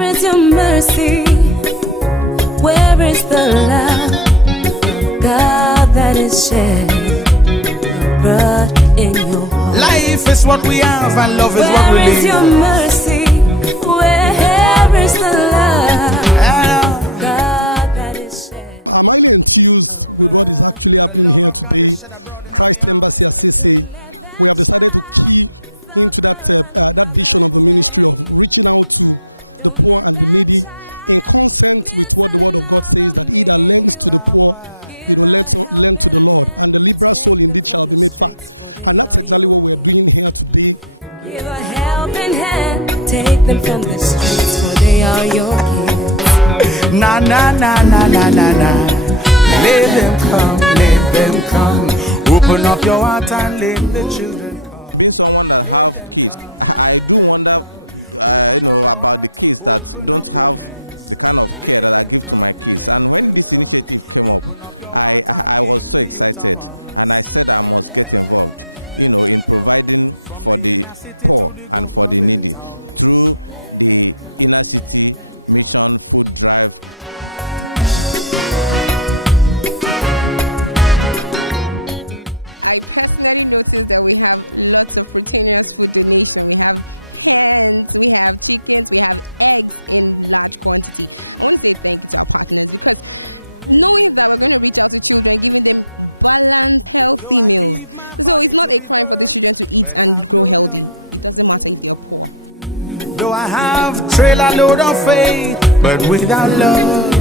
Where is your mercy? Where is the love, God, that is shed abroad in your heart? Life is what we have and love is what we live. Where is your mercy? Where is the love, God, that is shed abroad? And the love of God is shed abroad in our heart. Don't let that child suffer another day. Don't let that child miss another meal. Give a helping hand, take them from the streets, for they are your kids. Give a helping hand, take them from the streets, for they are your kids. Na na na na na na na. Let them come, let them come. Open up your heart and let the children come. Let them come, let them come. Open up your heart, open up your hands. Let them come, let them come. Open up your heart and give the youth a voice. From the inner city to the government house. Let them come, let them come. Though I give my body to be burned, but have no love. Though I have trailer load of faith, but without love.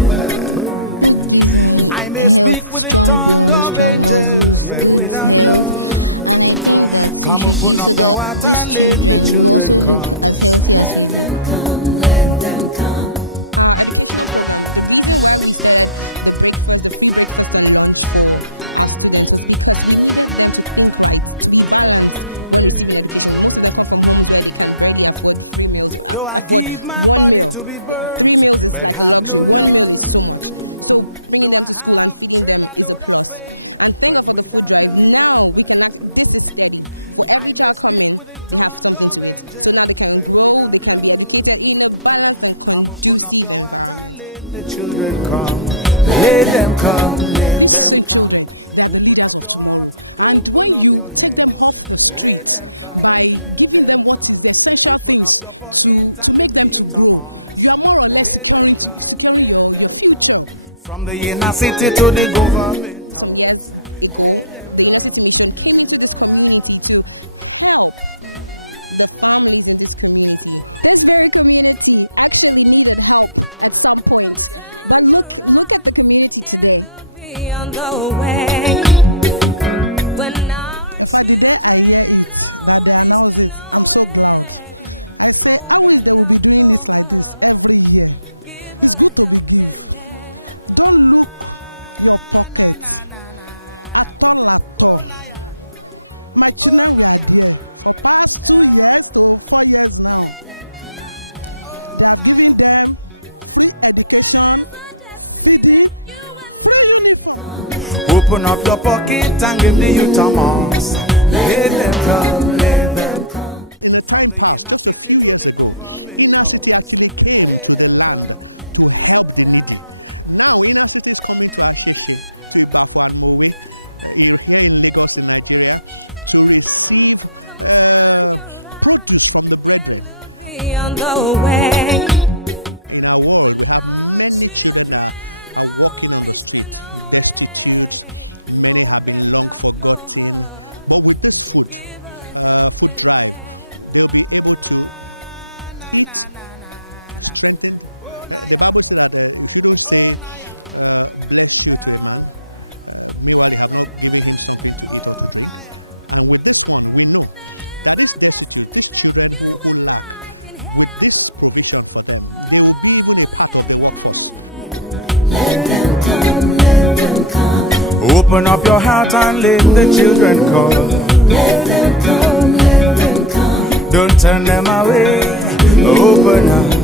I may speak with the tongue of angels, but without love. Come open up your heart and let the children come. Let them come, let them come. Though I give my body to be burnt, but have no love. Though I have trailer load of faith, but without love. I may speak with the tongue of angels, but without love. Come open up your heart and let the children come. Let them come, let them come. Open up your heart, open up your hands. Let them come, let them come. Open up your pocket and give me your Thomas. Let them come, let them come. From the inner city to the government house. Let them come. Don't turn your eyes and look beyond the way. When our children are wasting away, open up your heart, give a helping hand. Na na na na na. Oh Naya, oh Naya. Oh Naya. There is a destiny that you and I can Open up your pocket and give the youth a mass. Let them come, let them come. From the inner city to the government house. Let them come. Don't turn your eyes and look beyond the way. When our children are wasting away, open up your heart, give a helping hand. Na na na na na. Oh Naya, oh Naya. Oh Naya. There is a destiny that you and I can help. Oh yeah, yeah. Let them come, let them come. Open up your heart and let the children come. Let them come, let them come. Don't turn them away. Open up.